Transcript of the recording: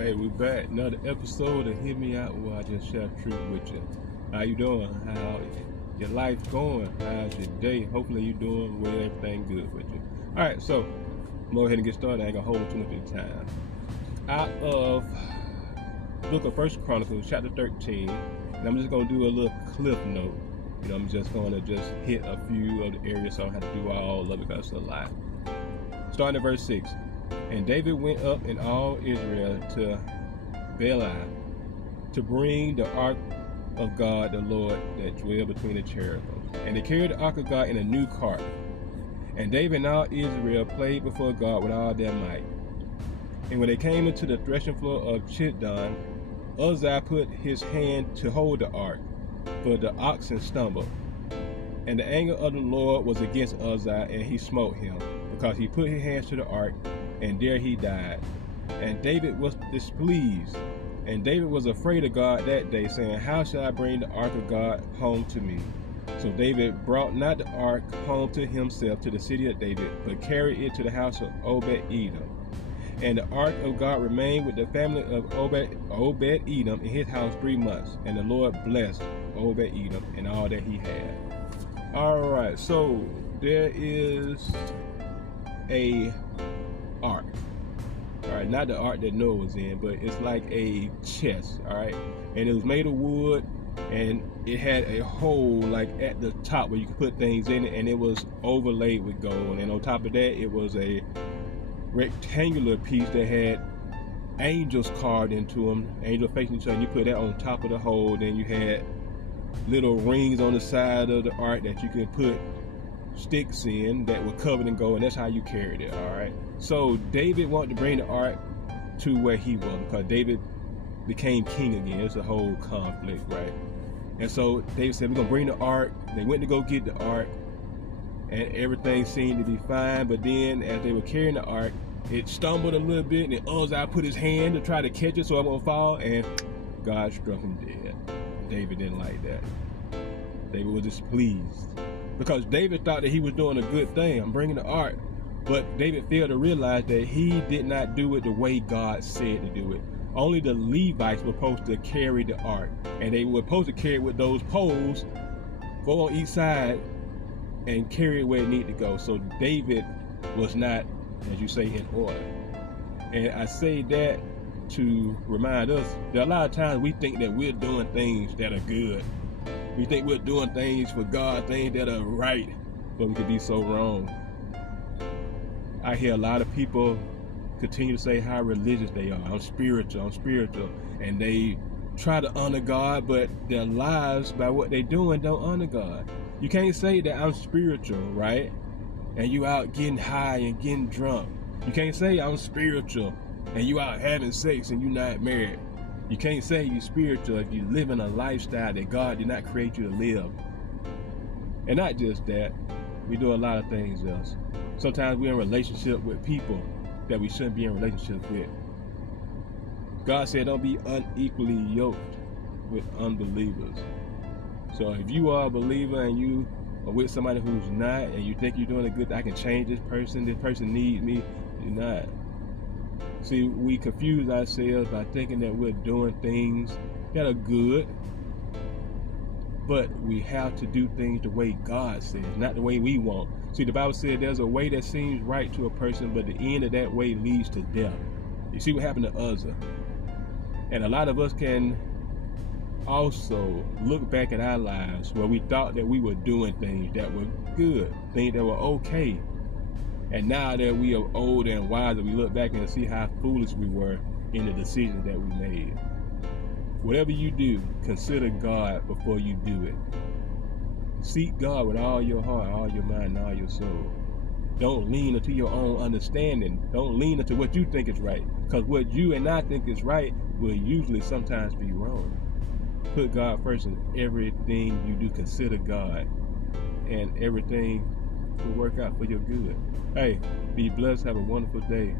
Hey, we back. Another episode of Hear Me Out where I just share truth with you. How you doing? How your life going? How's your day? Hopefully you doing well, everything good with you. Alright, so I'm gonna go ahead and get started. I ain't gonna hold too much of your time. Out of book of First Chronicles, chapter 13, and I'm just gonna do a little cliff note. You know, I'm just gonna hit a few of the areas, so I don't have to do all of it because it's a lot. Starting at verse 6. And David went up in all Israel to Baalah to bring the ark of God, the Lord, that dwelled between the cherubims. And they carried the ark of God in a new cart. And David and all Israel played before God with all their might. And when they came into the threshing floor of Chidon, Uzzah put his hand to hold the ark, for the oxen stumbled. And the anger of the Lord was against Uzzah, and he smote him, because he put his hands to the ark, and there he died. And David was displeased, and David was afraid of God that day, saying, How shall I bring the ark of God home to me? So David brought not the ark home to himself to the city of David, but carried it to the house of Obed-Edom. And the ark of God remained with the family of Obed-Edom in his house 3 months, and the Lord blessed Obed-Edom and all that he had. Alright, so there is a ark. Alright, not the ark that Noah was in, but it's like a chest, alright? And it was made of wood, and it had a hole like at the top where you could put things in it, and it was overlaid with gold. And on top of that, it was a rectangular piece that had angels carved into them, angel facing each other, and you put that on top of the hole. Then you had little rings on the side of the ark that you could put sticks in that were covered in gold, and that's how you carried it. All right, so David wanted to bring the ark to where he was, because David became king again. It's a whole conflict, right? And so David said, we're gonna bring the ark. They went to go get the ark, and everything seemed to be fine. But then as they were carrying the ark, it stumbled a little bit, and Uzzah put his hand to try to catch it so it won't fall, and God struck him dead. David didn't like that. David was displeased, because David thought that he was doing a good thing. I'm bringing the ark. But David failed to realize that he did not do it the way God said to do it. Only the Levites were supposed to carry the ark. And they were supposed to carry it with those poles, go on each side, and carry it where it needed to go. So David was not, as you say, in order. And I say that to remind us that a lot of times we think that we're doing things that are good. We think we're doing things for God, things that are right, but we could be so wrong. I hear a lot of people continue to say how religious they are. I'm spiritual, and they try to honor God, but their lives, by what they're doing, don't honor God. You can't say that I'm spiritual, right? And you out getting high and getting drunk. You can't say I'm spiritual and you out having sex and you not married. You can't say you're spiritual if you live in a lifestyle that God did not create you to live. And not just that, we do a lot of things else. Sometimes we're in a relationship with people that we shouldn't be in relationships with. God said don't be unequally yoked with unbelievers. So if you are a believer and you are with somebody who's not, and you think you're doing a good, I can change this person needs me, you're not. See, we confuse ourselves by thinking that we're doing things that are good, but we have to do things the way God says, not the way we want. See, the Bible said there's a way that seems right to a person, but the end of that way leads to death. You see what happened to Uzzah. And a lot of us can also look back at our lives where we thought that we were doing things that were good, things that were okay. And now that we are older and wiser, we look back and see how foolish we were in the decisions that we made. Whatever you do, consider God before you do it. Seek God with all your heart, all your mind, and all your soul. Don't lean into your own understanding. Don't lean into what you think is right, because what you and I think is right will usually sometimes be wrong. Put God first in everything you do. Consider God, and everything will work out for your good. Hey, be blessed. Have a wonderful day.